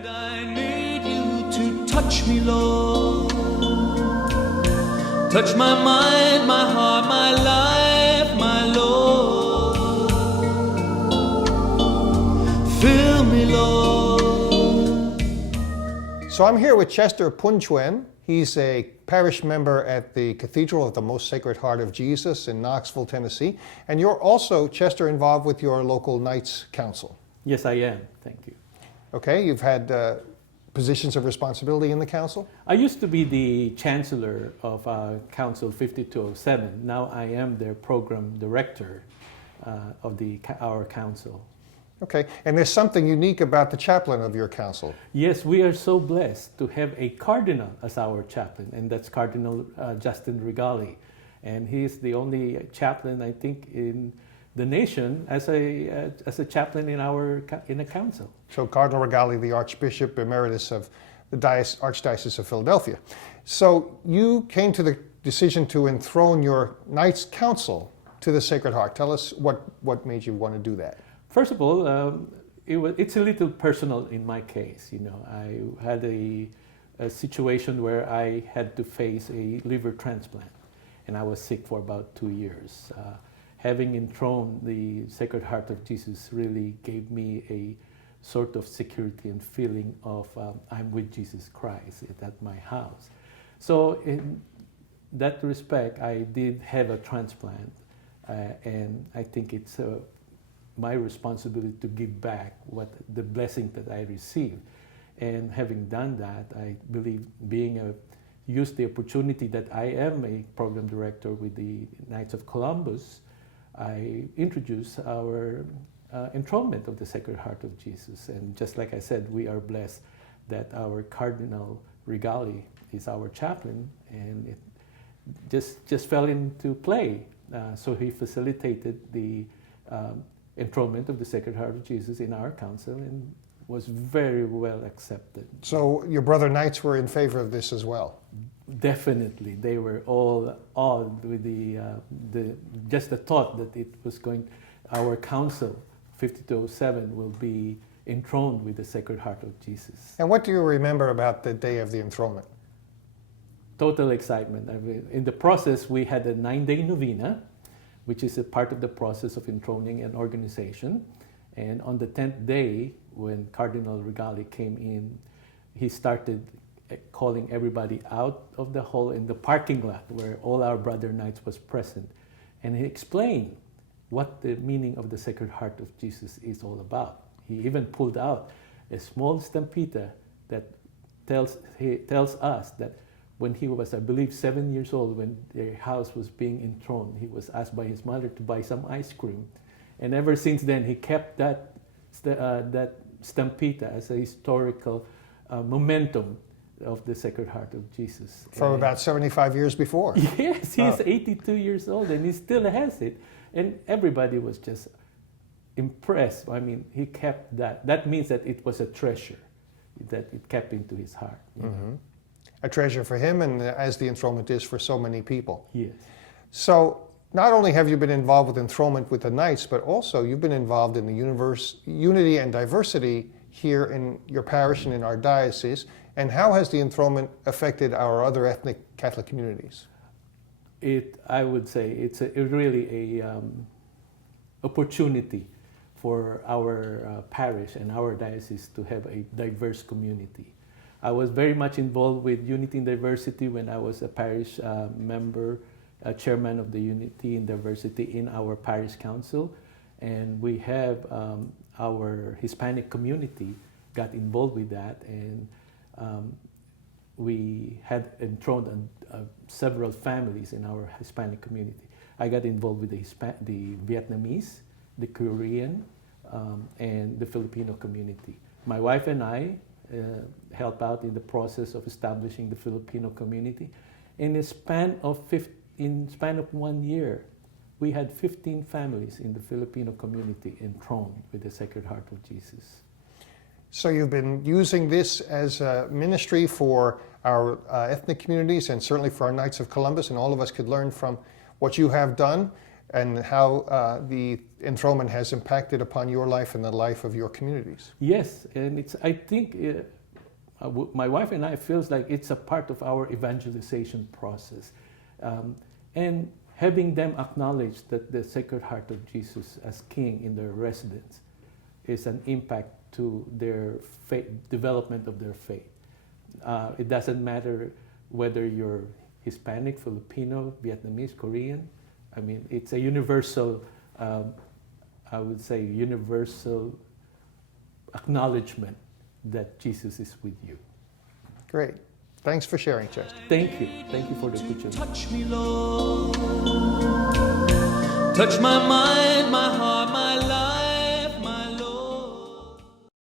And I need you to touch me, Lord. Touch my mind, my heart, my life, my Lord. Fill me, Lord. So I'm here with Chester Pun-Chuen. He's a parish member at the Cathedral of the Most Sacred Heart of Jesus in Knoxville, Tennessee. And you're also, Chester, involved with your local Knights Council. Yes, I am. Thank you. Okay, you've had positions of responsibility in the council? I used to be the chancellor of Council 5207. Now I am their program director of our council. Okay, and there's something unique about the chaplain of your council. Yes, we are so blessed to have a cardinal as our chaplain, and that's Cardinal Justin Regali. And he's the only chaplain, I think, in the nation as a chaplain in a council. So Cardinal Regali, the Archbishop Emeritus of the Archdiocese of Philadelphia. So you came to the decision to enthrone your Knights Council to the Sacred Heart. Tell us what made you want to do that. First of all, it's a little personal in my case. You know, I had a situation where I had to face a liver transplant, and I was sick for about 2 years. Having enthroned the Sacred Heart of Jesus really gave me a sort of security and feeling of I'm with Jesus Christ at my house. So in that respect, I did have a transplant, and I think it's my responsibility to give back the blessing that I received. And having done that, I believe use the opportunity that I am a program director with the Knights of Columbus, I introduced our enthronement of the Sacred Heart of Jesus. And just like I said, we are blessed that our Cardinal Regali is our chaplain, and it just fell into play. So he facilitated the enthronement of the Sacred Heart of Jesus in our council and was very well accepted. So your brother Knights were in favor of this as well? Definitely. They were all awed with just the thought that our council 5207 will be enthroned with the Sacred Heart of Jesus. And what do you remember about the day of the enthronement? Total excitement. I mean, in the process, we had a 9-day novena, which is a part of the process of enthroning an organization. And on the 10th day, when Cardinal Regali came in, he started calling everybody out of the hall in the parking lot where all our brother Knights was present. And he explained what the meaning of the Sacred Heart of Jesus is all about. He even pulled out a small stampita that tells us that when he was, I believe, 7 years old, when their house was being enthroned, he was asked by his mother to buy some ice cream. And ever since then, he kept that stampita as a historical momentum of the Sacred Heart of Jesus. From about 75 years before? Yes, he's 82 years old and he still has it. And everybody was just impressed. I mean, he kept that. That means that it was a treasure that it kept into his heart. Mm-hmm. A treasure for him, and as the enthronement is for so many people. Yes. So not only have you been involved with enthronement with the Knights, but also you've been involved in the unity and diversity here in your parish and in our diocese. And how has the enthronement affected our other ethnic Catholic communities? I would say it's really a opportunity for our parish and our diocese to have a diverse community. I was very much involved with Unity and Diversity when I was a parish member, chairman of the Unity and Diversity in our parish council. And we have our Hispanic community got involved with that, and we had enthroned several families in our Hispanic community. I got involved with the Vietnamese, the Korean, and the Filipino community. My wife and I help out in the process of establishing the Filipino community. In a span of 1 year, we had 15 families in the Filipino community enthroned with the Sacred Heart of Jesus. So you've been using this as a ministry for our ethnic communities and certainly for our Knights of Columbus, and all of us could learn from what you have done. and how the enthronement has impacted upon your life and the life of your communities. Yes, and I think my wife and I feels like it's a part of our evangelization process. And having them acknowledge that the Sacred Heart of Jesus as King in their residence is an impact to their faith, development of their faith. It doesn't matter whether you're Hispanic, Filipino, Vietnamese, Korean. I mean, it's a universal, I would say, universal acknowledgement that Jesus is with you. Great. Thanks for sharing, Chester. Thank you. Thank you for the opportunity. Touch me, Lord. Touch my mind, my heart.